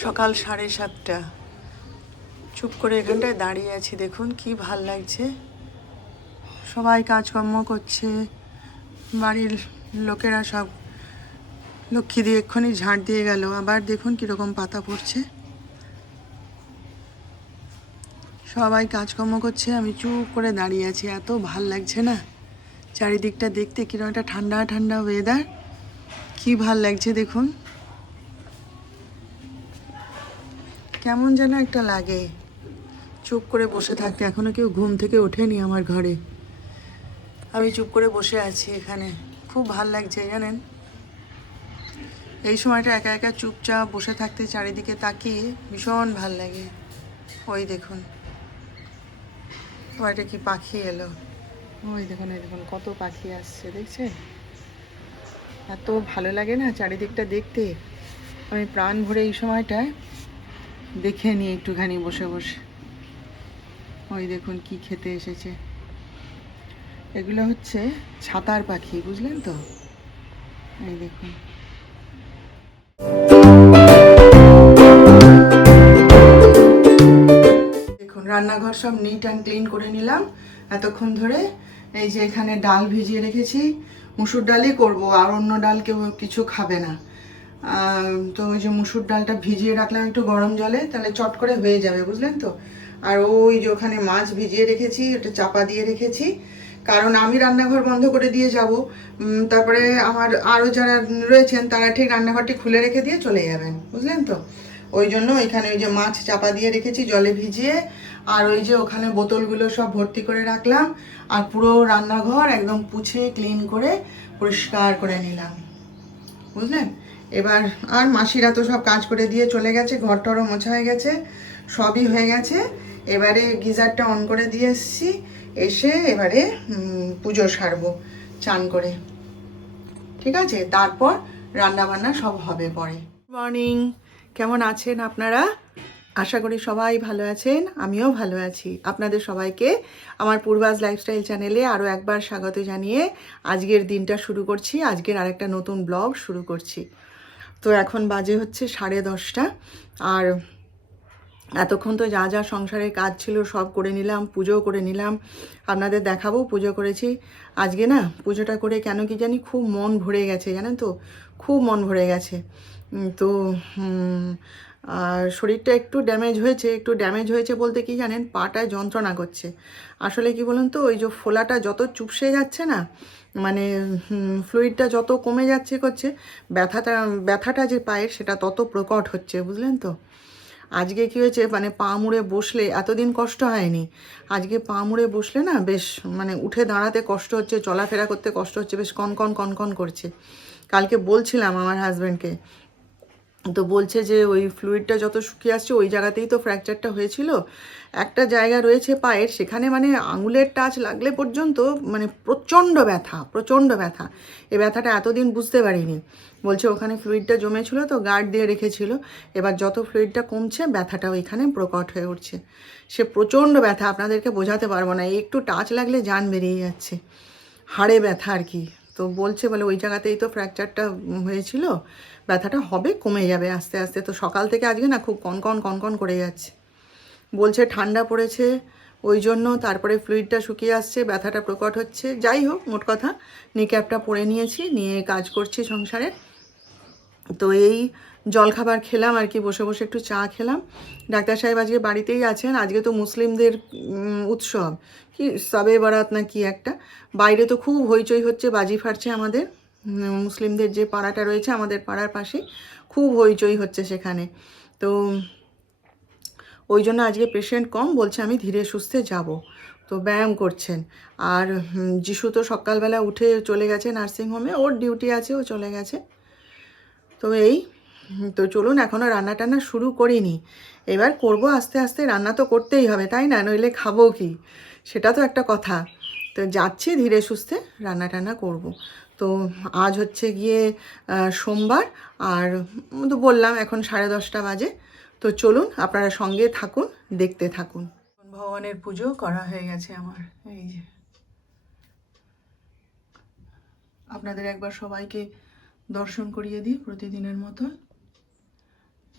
সকাল 7:30। চুপ করে এখানটায় দাঁড়িয়ে আছি, দেখুন কি ভাল লাগছে। সবাই কাজকর্ম করছে, বাড়ির লোকেরা সব লক্ষ্মী দিয়ে এক্ষুনি ঝাড় দিয়ে গেল, আবার দেখুন কীরকম পাতা পড়ছে। সবাই কাজকর্ম করছে, আমি চুপ করে দাঁড়িয়ে আছি। এত ভাল লাগছে না চারিদিকটা দেখতে, কীরকম একটা ঠান্ডা ঠান্ডা ওয়েদার, কি ভাল লাগছে দেখুন। কেমন যেন একটা লাগে চুপ করে বসে থাকতে। এখনো কেউ ঘুম থেকে ওঠেনি আমার ঘরে, আমি চুপ করে বসে আছি এখানে। খুব ভাল লাগছে জানেন, এই সময়টা একা একা চুপচাপ বসে থাকতে, চারিদিকে তাকিয়ে ভীষণ ভাল লাগে। ওই দেখুন ওইটা কি পাখি এলো, ওই দেখুন এই দেখুন কত পাখি আসছে, দেখছেন? এত ভালো লাগে না চারিদিকটা দেখতে। আমি প্রাণ ভরে এই সময়টায় দেখে নিই একটুখানি বসে বসে। ওই দেখুন কি খেতে এসেছে, এগুলো হচ্ছে ছাতার পাখি, বুঝলেন তো? এই দেখুন দেখুন রান্নাঘর সব নিট অ্যান্ড ক্লিন করে নিলাম এতক্ষণ ধরে। এই যে এখানে ডাল ভিজিয়ে রেখেছি, মুসুর ডালই করবো, আর অন্য ডাল কেউ কিছু খাবে না। তো ওই যে মুসুর ডালটা ভিজিয়ে রাখলাম একটু গরম জলে, তাহলে চট করে হয়ে যাবে, বুঝলেন তো? আর ওই যে ওখানে মাছ ভিজিয়ে রেখেছি, ওটা চাপা দিয়ে রেখেছি, কারণ আমি রান্নাঘর বন্ধ করে দিয়ে যাব, তারপরে আমার আরও যারা রয়েছেন তারা ঠিক রান্নাঘরটি খুলে রেখে দিয়ে চলে যাবেন, বুঝলেন তো? ওই জন্য এখানে ওই যে মাছ চাপা দিয়ে রেখেছি জলে ভিজিয়ে, আর ওই যে ওখানে বোতলগুলো সব ভর্তি করে রাখলাম, আর পুরো রান্নাঘর একদম পুছে ক্লিন করে পরিষ্কার করে নিলাম, বুঝলেন? এবার আর মাসিরা তো সব কাজ করে দিয়ে চলে গেছে, ঘর টরও মোছা হয়ে গেছে, সবই হয়ে গেছে। এবারে গিজারটা অন করে দিয়ে এসছি, এসে এবারে পুজো সারবো চান করে, ঠিক আছে? তারপর রান্না বান্না সব হবে পরে। মর্নিং, কেমন আছেন আপনারা? আশা করি সবাই ভালো আছেন, আমিও ভালো আছি। আপনাদের সবাইকে আমার পূর্বাজ লাইফস্টাইল চ্যানেলে আরও একবার স্বাগত জানিয়ে আজকের দিনটা শুরু করছি, আজকের আরেকটা নতুন ব্লগ শুরু করছি। তো এখন বাজে হচ্ছে 10:30, আর এতক্ষণ তো যা যা সংসারের কাজ ছিল সব করে নিলাম, পুজো করে নিলাম, আপনাদের দেখাবো পুজো করেছি। আজকে না পুজোটা করে কেন কি জানি খুব মন ভরে গেছে, জানেন তো? খুব মন ভরে গেছে। তো আর শরীরটা একটু ড্যামেজ হয়েছে, একটু ড্যামেজ হয়েছে বলতে কি জানেন, পাটায় যন্ত্রণা করছে। আসলে কি বলুন তো, ওই যে ফোলাটা যত চুপসে যাচ্ছে না, মানে ফ্লুইডটা যত কমে যাচ্ছে করছে, ব্যথাটা যে পায়ের সেটা তত প্রকট হচ্ছে, বুঝলেন তো? আজকে কী হয়েছে, মানে পা মুড়ে বসলে এতদিন কষ্ট হয়নি, আজকে পা মুড়ে বসলে না বেশ মানে উঠে দাঁড়াতে কষ্ট হচ্ছে, চলাফেরা করতে কষ্ট হচ্ছে, বেশ কনকন কনকন করছে। কালকে বলছিলাম আমার হাজব্যান্ডকে, তো বলছে যে ওই ফ্লুইডটা যত শুকিয়ে আসছে ওই জায়গাতেই তো ফ্র্যাকচারটা হয়েছিল, একটা জায়গা রয়েছে পায়ের, সেখানে মানে আঙুলের টাচ লাগলে পর্যন্ত মানে প্রচণ্ড ব্যথা, প্রচণ্ড ব্যথা। এই ব্যথাটা এতদিন বুঝতে পারিনি। বলছে ওখানে ফ্লুইডটা জমেছিল তো গার্ড দিয়ে রেখেছিল, এবার যত ফ্লুইডটা কমছে ব্যথাটা ওইখানে প্রকট হয়ে উঠছে। সে প্রচণ্ড ব্যথা, আপনাদেরকে বোঝাতে পারবো না, একটু টাচ লাগলে জান বেরিয়ে যাচ্ছে, হাড়ে ব্যথা আর কি। তো বলছে বলে ওই জায়গাতেই তো ফ্র্যাকচারটা হয়েছিল, ব্যথাটা হবে, কমে যাবে আস্তে আস্তে। তো সকাল থেকে আজকে না খুব কনকন কনকন করে যাচ্ছে, বলছে ঠান্ডা পড়েছে ওই জন্য, তারপরে ফ্লুইডটা শুকিয়ে আসছে, ব্যথাটা প্রকট হচ্ছে। যাই হোক, মোট কথা নিক্যাপটা পরে নিয়েছি, নিয়ে কাজ করছি সংসারে। তো এই জলখাবার খেলাম আর কি, বসে বসে একটু চা খেলাম। ডাক্তার সাহেব আজকে বাড়িতেই আছেন, আজকে তো মুসলিমদের উৎসব, কি সবে বরাত না কি একটা, বাইরে তো খুব হইচই হচ্ছে, বাজি ফাটছে আমাদের মুসলিমদের যে পাড়াটা রয়েছে আমাদের পাড়ার পাশে, খুব হইচই হচ্ছে সেখানে। তো ওই জন্য আজকে পেশেন্ট কম, বলছে আমি ধীরে সুস্থে যাব। তো ব্যায়াম করছেন। আর যিশু তো সকালবেলা উঠে চলে গেছে নার্সিংহোমে, ওর ডিউটি আছে, ও চলে গেছে। তো এই তো চলুন, এখনও রান্না টান্না শুরু করিনি, এবার করব আস্তে আস্তে, রান্না তো করতেই হবে তাই না, নইলে খাবো কি, সেটা তো একটা কথা। তো যাচ্ছি ধীরে সুস্থে রান্না টান্না করব। তো আজ হচ্ছে গিয়ে সোমবার, আর তো বললাম এখন 10:30 বাজে। তো চলুন আপনারা সঙ্গে থাকুন, দেখতে থাকুন। ভগবানের পুজো করা হয়ে গেছে আমার, এই যে আপনাদের একবার সবাইকে দর্শন করিয়ে দিই প্রতিদিনের মতন।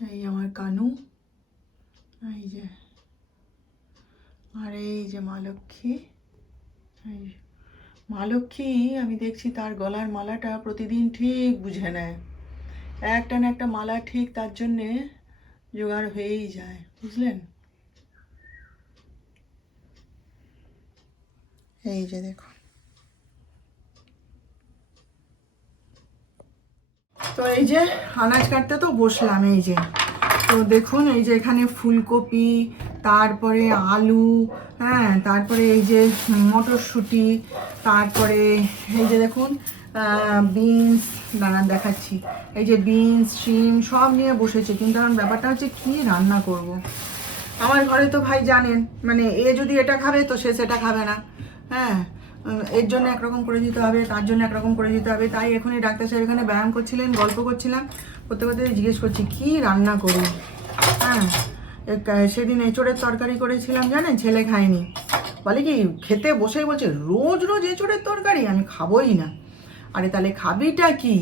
এই আমার কানু, এই যে, আর এই যে মা লক্ষ্মী। এই মা লক্ষ্মী আমি দেখছি তার গলার মালাটা প্রতিদিন ঠিক বুঝে নেয়, একটা না একটা মালা ঠিক তার জন্যে জোগাড় হয়েই যায়, বুঝলেন। এই যে দেখুন, তো এই যে আনাজ কাটতে তো বসলাম, এই যে, তো দেখুন এই যে এখানে ফুলকপি, তারপরে আলু, হ্যাঁ, তারপরে এই যে মটরশুঁটি, তারপরে এই যে দেখুন বিনস, দাঁড়ান দেখাচ্ছি, এই যে বিনস, শিম সব নিয়ে বসেছে। কিন্তু আমার ব্যাপারটা হচ্ছে কী রান্না করব। আমার ঘরে তো ভাই জানেন, মানে এ যদি এটা খাবে তো সে সেটা খাবে না, হ্যাঁ, এর জন্য একরকম করে দিতে হবে, তার জন্য একরকম করে দিতে হবে। তাই এখনই ডাক্তার সাহেব এখানে ব্যায়াম করছিলেন, গল্প করছিলাম, করতে করতে জিজ্ঞেস করছি কী রান্না করি। হ্যাঁ, সেদিন এঁচোড়ের তরকারি করেছিলাম, জানেন, ছেলে খায়নি, বলে কি খেতে বসেই বলছে রোজ রোজ এঁচোড়ের তরকারি আমি খাবোই না। আরে তাহলে খাবিটা কি?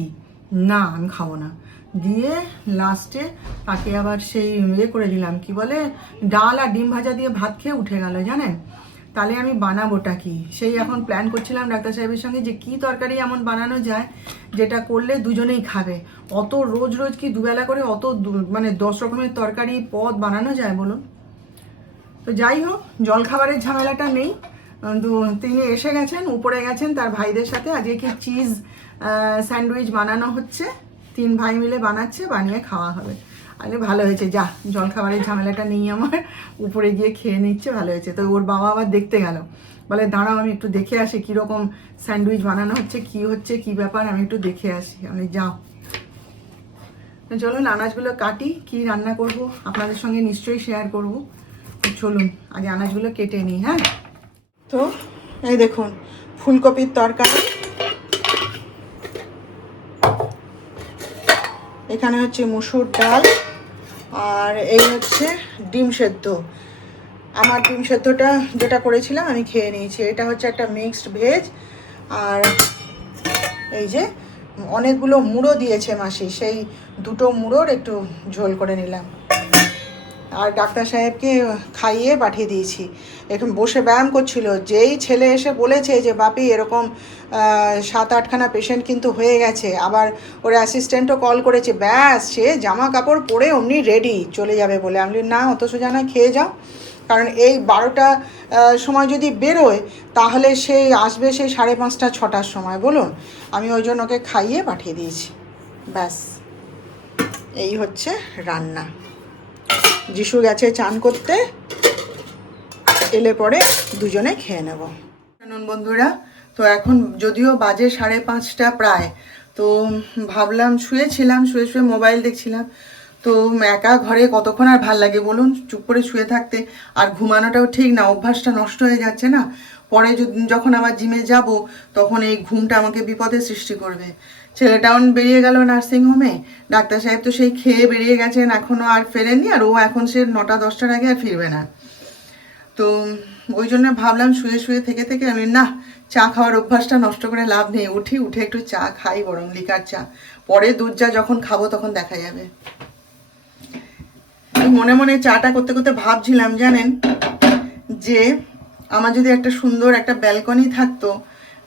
না আমি খাবো না। দিয়ে লাস্টে তাকে আবার সেই করে দিলাম, কি বলে, ডাল আর ডিম ভাজা দিয়ে ভাত খেয়ে উঠে গেল, জানেন। তাহলে আমি বানাবোটা কি, সেই এখন প্ল্যান করছিলাম ডাক্তার সাহেবের সঙ্গে যে কী তরকারি এমন বানানো যায় যেটা করলে দুজনেই খাবে। অত রোজ রোজ কি দুবেলা করে অত মানে 10 রকমের তরকারি পদ বানানো যায় বলুন। তো যাই হোক, জলখাবারের ঝামেলাটা নেই। তো তিনি এসে গেছেন, উপরে গেছেন তার ভাইদের সাথে। আজকে কি চিজ স্যান্ডউইচ বানানো হচ্ছে, 3 ভাই মিলে বানাচ্ছে, বানিয়ে খাওয়া হবে। আরে ভালো হয়েছে, যা জলখাবারের ঝামেলাটা নেই আমার, উপরে গিয়ে খেয়ে নিচ্ছে, ভালো হয়েছে। তো ওর বাবা আবার দেখতে গেল, বলে দাঁড়াও আমি একটু দেখে আসি কীরকম স্যান্ডউইচ বানানো হচ্ছে, কি হচ্ছে, কি ব্যাপার, আমি একটু দেখে আসি। আমি যাও, চলুন আনাজগুলো কাটি, কি রান্না করব আপনাদের সঙ্গে নিশ্চয়ই শেয়ার করব। চলুন আগে আনাজগুলো কেটে নিই। হ্যাঁ, তো এই দেখুন ফুলকপির তরকারি, এখানে হচ্ছে মুসুর ডাল, আর এই হচ্ছে ডিম সেদ্ধ। আমার ডিম সেদ্ধটা যেটা করেছিলাম আমি খেয়ে নিয়েছি। এটা হচ্ছে একটা মিক্সড ভেজ, আর এই যে অনেকগুলো মুড়ো দিয়েছে মাসি, সেই 2টো মুড়োর একটু ঝোল করে নিলাম। আর ডাক্তার সাহেবকে খাইয়ে পাঠিয়ে দিয়েছি। এখন বসে ব্যায়াম করছিল, যেই ছেলে এসে বলেছে যে বাপি এরকম 7-8খানা পেশেন্ট কিন্তু হয়ে গেছে, আবার ওর অ্যাসিস্ট্যান্টও কল করেছে, ব্যাস সে জামা কাপড় পরে অমনি রেডি চলে যাবে বলে। আমি বলি না, অত সোজা না, খেয়ে যাও, কারণ এই 12টা সময় যদি বেরোয় তাহলে সেই আসবে সেই 5:30 6টার সময়, বলুন। আমি ওই জন্য ওকে খাইয়ে পাঠিয়ে দিয়েছি, ব্যাস। এই হচ্ছে রান্না। যিশু গেছে চান করতে, এলে পরে দুজনে খেয়ে নেব। শুনুন বন্ধুরা, তো এখন যদিও বাজে 5:30 প্রায়, তো ভাবলাম শুয়েছিলাম, শুয়ে শুয়ে মোবাইল দেখছিলাম। তো একা ঘরে কতক্ষণ আর ভাল লাগে বলুন চুপ করে শুয়ে থাকতে, আর ঘুমানোটাও ঠিক না, অভ্যাসটা নষ্ট হয়ে যাচ্ছে না। পরে যখন আবার জিমে যাব তখন এই ঘুমটা আমাকে বিপদের সৃষ্টি করবে। ছেলেটাও বেরিয়ে গেল নার্সিংহোমে, ডাক্তার সাহেব তো সেই খেয়ে বেরিয়ে গেছেন, এখনও আর ফেরেননি, আর ও এখন সে 9টা-10টার আগে আর ফিরবে না। তো ওই জন্য ভাবলাম শুয়ে শুয়ে থেকে থেকে আমি না, চা খাওয়ার অভ্যাসটা নষ্ট করে লাভ নেই, উঠে একটু চা খাই, বরং লিকার চা, পরে দুধ চা যখন খাবো তখন দেখা যাবে। মনে মনে চাটা করতে করতে ভাবছিলাম, জানেন, যে আমার যদি একটা সুন্দর একটা ব্যালকনি থাকতো,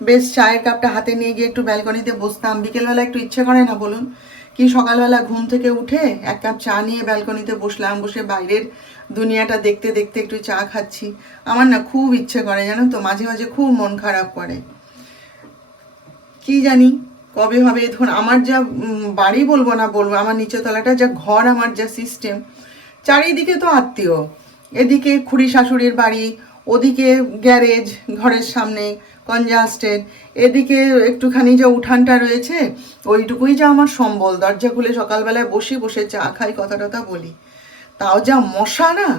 বেশ চায়ের কাপটা হাতে নিয়ে গিয়ে একটু ব্যালকনিতে বসতাম। বিকেলবেলা একটু ইচ্ছে করে না বলুন, কি সকালবেলা ঘুম থেকে উঠে 1 কাপ চা নিয়ে ব্যালকনিতে বসলাম, বসে বাইরের দুনিয়াটা দেখতে দেখতে একটু চা খাচ্ছি। আমার না খুব ইচ্ছে করে, জানো তো, মাঝে মাঝে খুব মন খারাপ করে, কি জানি কবে হবে। ধরুন আমার যা বাড়ি বলবো না বলবো, আমার নিচের তলাটা যা ঘর, আমার যা সিস্টেম, চারিদিকে তো আত্মীয়, এদিকে খুড়ি শাশুড়ির বাড়ি, ওদিকে গ্যারেজ ঘরের সামনে কনজাস্টেড, এদিকে একটুখানি যে উঠানটা রয়েছে ওইটুকুই যা আমার সম্বল। দরজা খুলে সকালবেলায় বসে বসে চা খাই, কথা টথা বলি। তাও যা মশা না,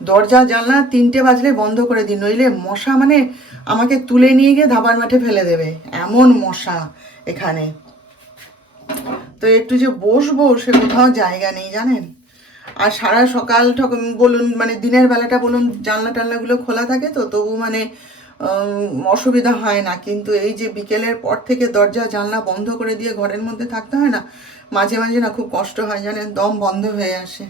দরজা জানলা 3টে বাজলে বন্ধ করে দিই, নইলে মশা মানে আমাকে তুলে নিয়ে গিয়ে ধাবার মাঠে ফেলে দেবে, এমন মশা এখানে। তো একটু যে বসবো সে কোথাও জায়গা নেই, জানেন। আর সারা সকাল বলুন, মানে দিনের বেলাটা বলুন, জানলা টানলাগুলো খোলা থাকে, তো তবু মানে অসুবিধা হয় না, কিন্তু এই যে বিকেলের পর থেকে দরজা জানলা বন্ধ করে দিয়ে ঘরের মধ্যে থাকতে হয় না, মাঝে মাঝে না খুব কষ্ট হয় জানেন, দম বন্ধ হয়ে আসে।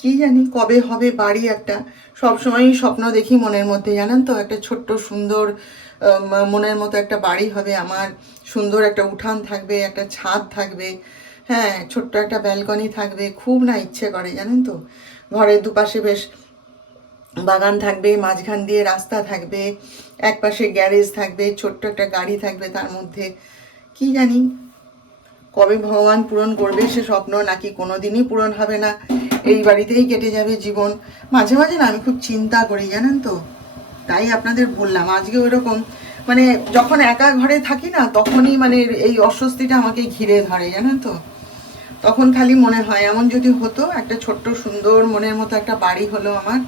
কি জানি কবে হবে বাড়ি একটা, সবসময়ই স্বপ্ন দেখি মনের মধ্যে জানেন তো, একটা ছোট্ট সুন্দর মনের মতো একটা বাড়ি হবে আমার, সুন্দর একটা উঠান থাকবে, একটা ছাদ থাকবে, হ্যাঁ ছোট্ট একটা ব্যালকনি থাকবে, খুব না ইচ্ছে করে জানেন তো। ঘরের দুপাশে বেশ বাগান থাকবে, মাঝখান দিয়ে রাস্তা থাকবে, এক পাশে গ্যারেজ থাকবে, ছোট্ট একটা গাড়ি থাকবে তার মধ্যে। কি জানি কবে ভগবান পূরণ করবে সে স্বপ্ন, নাকি কোনো দিনই পূরণ হবে না, এই বাড়িতেই কেটে যাবে জীবন। মাঝে মাঝে না আমি খুব চিন্তা করি জানেন তো, তাই আপনাদের বললাম আজকে ওইরকম, মানে যখন একা ঘরে থাকি না তখনই মানে এই অস্বস্তিটা আমাকে ঘিরে ধরে জানেন তো। তখন খালি মনে হয় এমন যদি হতো, একটা ছোট্ট সুন্দর মনের মতো একটা বাড়ি হলো আমার,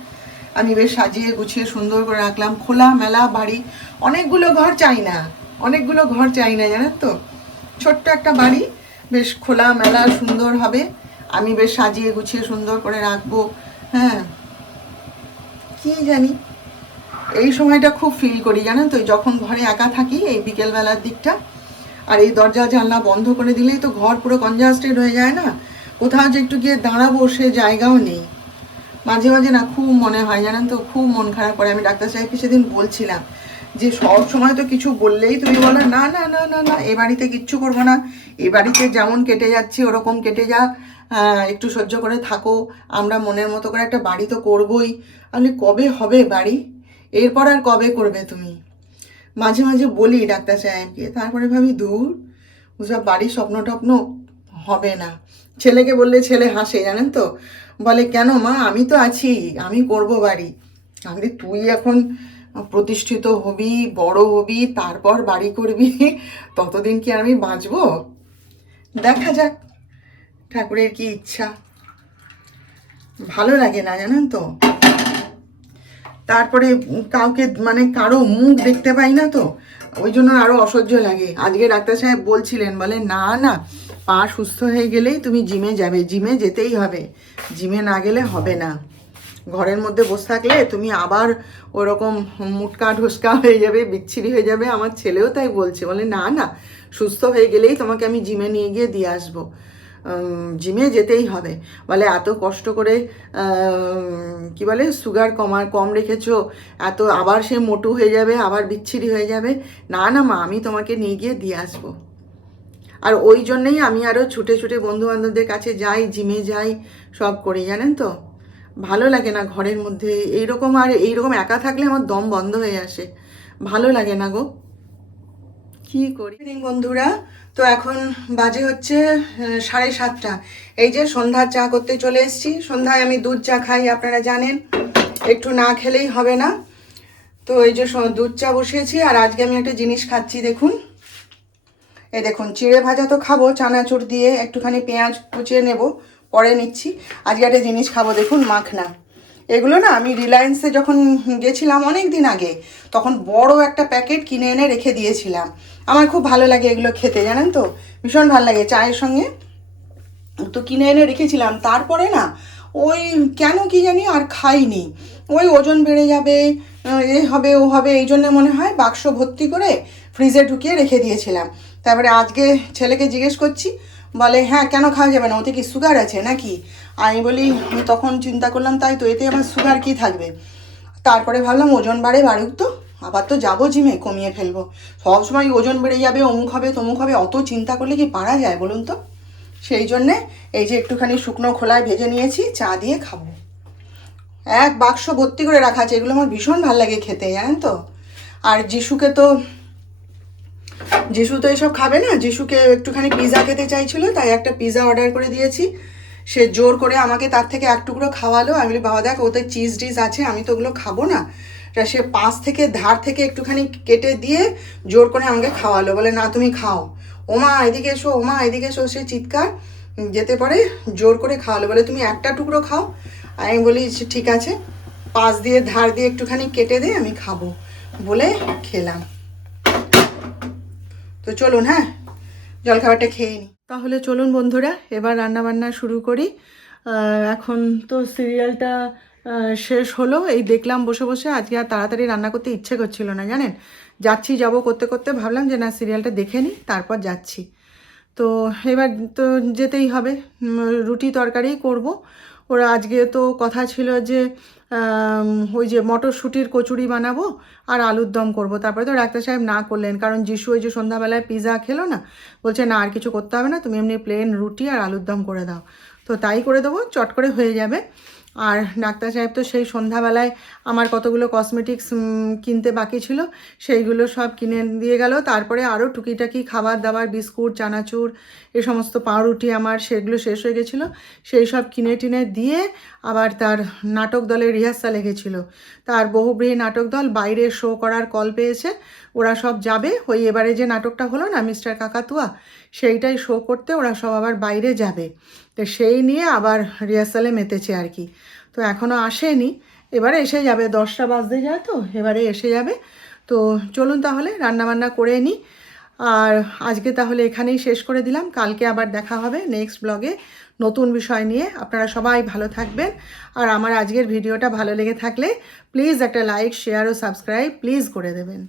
আমি বেশ সাজিয়ে গুছিয়ে সুন্দর করে রাখলাম, খোলা মেলা বাড়ি, অনেকগুলো ঘর চাই না, অনেকগুলো ঘর চাই না জানেন তো, ছোট্ট একটা বাড়ি বেশ খোলা মেলা সুন্দর হবে, আমি বেশ সাজিয়ে গুছিয়ে সুন্দর করে রাখবো। হ্যাঁ কি জানি এই সময়টা খুব ফিল করি জানেন তো, যখন ঘরে একা থাকি এই বিকেলবেলার দিকটা, আর এই দরজা জানলা বন্ধ করে দিলেই তো ঘর পুরো কনজাস্টেড হয়ে যায় না, কোথাও যে একটু গিয়ে দাঁড়াবো সে জায়গাও নেই। মাঝে মাঝে না খুব মনে হয় জানেন তো, খুব মন খারাপ করে। আমি ডাক্তার সাহেবকে সেদিন বলছিলাম যে সব সময় তো কিছু বললেই তুমি বলো না না না না না এ বাড়িতে কিচ্ছু করবো না, এ বাড়িতে যেমন কেটে যাচ্ছে ওরকম কেটে যাক, একটু সহ্য করে থাকো, আমরা মনের মতো করে একটা বাড়ি তো করবোই। আমি কবে হবে বাড়ি, এরপর আর কবে করবে তুমি? মাঝে মাঝে বলি ডাক্তার সাহেবকে, তারপরে ভাবি দূর ওসব বাড়ির স্বপ্ন টপ্ন হবে না। ছেলেকে বললে ছেলে হাসে জানেন তো, বলে কেন মা আমি তো আছি, আমি করব বাড়ি। আমি তুই এখন প্রতিষ্ঠিত হবি, বড় হবি, তারপর বাড়ি করবি, ততদিন কি আমি বাঁচবো? দেখা যাক ঠাকুরের কি ইচ্ছা। ভালো লাগে না জানেন তো, তারপরে কাউকে মানে কারো মুখ দেখতে পাই না তো, ওই জন্য আরও অসহ্য লাগে। আজকে ডাক্তার সাহেব বলছিলেন, বলে না না পা সুস্থ হয়ে গেলেই তুমি জিমে যাবে, জিমে যেতেই হবে, জিমে না গেলে হবে না, ঘরের মধ্যে বসে থাকলে তুমি আবার ওরকম মুটকা ঢোসকা হয়ে যাবে, বিচ্ছিরি হয়ে যাবে। আমার ছেলেও তাই বলছে, বলে না না সুস্থ হয়ে গেলেই তোমাকে আমি জিমে নিয়ে গিয়ে দিয়ে আসবো, জিমে যেতেই হবে। বলে এত কষ্ট করে কি বলে সুগার কম রেখেছো, এত আবার সে মোটু হয়ে যাবে, আবার বিচ্ছিরি হয়ে যাবে, না না মা আমি তোমাকে নিয়ে গিয়ে দিয়ে আসবো। আর ওই জন্যেই আমি আরও ছুটে ছুটে বন্ধু বান্ধবদের কাছে যাই, জিমে যাই, সব করি জানেন তো। ভালো লাগে না ঘরের মধ্যে এইরকম, আর এইরকম একা থাকলে আমার দম বন্ধ হয়ে আসে, ভালো লাগে না গো। কি করি বন্ধুরা, তো এখন বাজে হচ্ছে 7:30। এই যে সন্ধ্যার চা করতে চলে এসেছি। সন্ধ্যায় আমি দুধ চা খাই আপনারা জানেন, একটু না খেলেই হবে না। তো এই যে দুধ চা বসিয়েছি, আর আজকে আমি একটা জিনিস খাচ্ছি দেখুন, এই দেখুন চিড়ে ভাজা তো খাবো চানাচুর দিয়ে, একটুখানি পেঁয়াজ কুচিয়ে নেব, পরে নিচ্ছি। আজকে একটা জিনিস খাবো দেখুন, মাখনা। এগুলো না আমি রিলায়েন্সে যখন গেছিলাম অনেক দিন আগে, তখন বড় একটা প্যাকেট কিনে এনে রেখে দিয়েছিলাম। আমার খুব ভালো লাগে এগুলো খেতে জানেন তো, ভীষণ ভালো লাগে চায়ের সঙ্গে, তো কিনে এনে রেখেছিলাম। তারপরে না ওই কেন কি জানি আর খাইনি, ওই ওজন বেড়ে যাবে, এ হবে ও হবে, এই জন্য মনে হয় বাক্স ভর্তি করে ফ্রিজে ঢুকিয়ে রেখে দিয়েছিলাম। তারপরে আজকে ছেলেকে জিজ্ঞেস করছি, বলে হ্যাঁ কেন খাওয়া যাবে না, ওতে কি সুগার আছে নাকি? আমি বলি, তখন চিন্তা করলাম তাই তো, এতে আমার সুগার কি থাকবে। তারপরে ভাবলাম ওজন বাড়ুক তো, আবার তো যাবো জিমে, কমিয়ে ফেলবো। সবসময় ওজন বেড়ে যাবে, অমুক হবে তমুক হবে, অত চিন্তা করলে কি পারা যায় বলুন তো। সেই জন্যে এই যে একটুখানি শুকনো খোলায় ভেজে নিয়েছি, চা দিয়ে খাবো। এক বাক্স ভর্তি করে রাখা আছে, এগুলো আমার ভীষণ ভালো লাগে খেতে জানেন তো। আর যিশু তো এসব খাবে না, যিশুকে একটুখানি পিৎজা খেতে চাইছিল, তাই একটা পিৎজা অর্ডার করে দিয়েছি। সে জোর করে আমাকে তার থেকে এক টুকরো খাওয়ালো। আমি বলি বাবা দেখ ওতে চিজ টিজ আছে, আমি তো ওগুলো খাবো না। তা সে পাশ থেকে ধার থেকে একটুখানি কেটে দিয়ে জোর করে আমাকে খাওয়ালো, বলে না তুমি খাও, ওমা এদিকে এসো, ওমা এদিকে এসো, সে চিৎকার, যেতে পারে জোর করে খাওয়ালো, বলে তুমি একটা টুকরো খাও। আমি বলি ঠিক আছে, পাশ দিয়ে ধার দিয়ে একটুখানি কেটে দে, আমি খাবো, বলে খেলাম। তো চলুন হ্যাঁ জলখাবারটা খেয়ে নিই। তাহলে চলুন বন্ধুরা এবার রান্না বান্না শুরু করি। এখন তো সিরিয়ালটা শেষ হলো। এই দেখলাম বসে বসে, আজকে আর তাড়াতাড়ি রান্না করতে ইচ্ছে করছিল না জানেন। যাচ্ছি যাব করতে করতে ভাবলাম যে না সিরিয়ালটা দেখে নিই, তারপর যাচ্ছি। তো এবার তো যেতেই হবে, রুটি তরকারিই করব। ওরা আজকে তো কথা ছিল যে ওই যে মটরশুঁটির কচুরি বানাবো আর আলুর দম করব। তারপরে তো ডাক্তার সাহেব না করলেন, কারণ যিশু ওই যে সন্ধ্যাবেলায় পিৎজা খেলো না, বলছে না আর কিছু করতে হবে না, তুমি এমনি প্লেন রুটি আর আলুর দম করে দাও। তো তাই করে দেবো, চট করে হয়ে যাবে। আর ডাক্তার সাহেব তো সেই সন্ধ্যাবেলায় আমার কতগুলো কসমেটিক্স কিনতে বাকি ছিল, সেইগুলো সব কিনে দিয়ে গেল। তারপরে আরও টুকিটাকি খাবার দাবার, বিস্কুট, চানাচুর, এ সমস্ত পাউরুটি আমার সেগুলো শেষ হয়ে গেছিলো, সেই সব কিনে টিনে দিয়ে আবার তার নাটক দলের রিহার্সালে গেছিলো। তার বহুব্রীহি নাটক দল বাইরে শো করার কল পেয়েছে, ওরা সব যাবে। ওই এবারে যে নাটকটা হলো না মিস্টার কাকাতুয়া, সেইটাই শো করতে ওরা সব আবার বাইরে যাবে। তো সেই নিয়ে আবার রিহার্সালে মেতেছে আর কি। তো এখনও আসেনি, এবারে এসে যাবে, 10টা বাজতে যায় তো, এবারে এসে যাবে। তো চলুন তাহলে রান্নাবান্না করে নিই। আর আজকে তাহলে এখানেই শেষ করে দিলাম, কালকে আবার দেখা হবে নেক্সট ব্লগে নতুন বিষয় নিয়ে। আপনারা সবাই ভালো থাকবেন। আর আমার আজকের ভিডিওটা ভালো লেগে থাকলে প্লিজ একটা লাইক, শেয়ার ও সাবস্ক্রাইব প্লিজ করে দেবেন।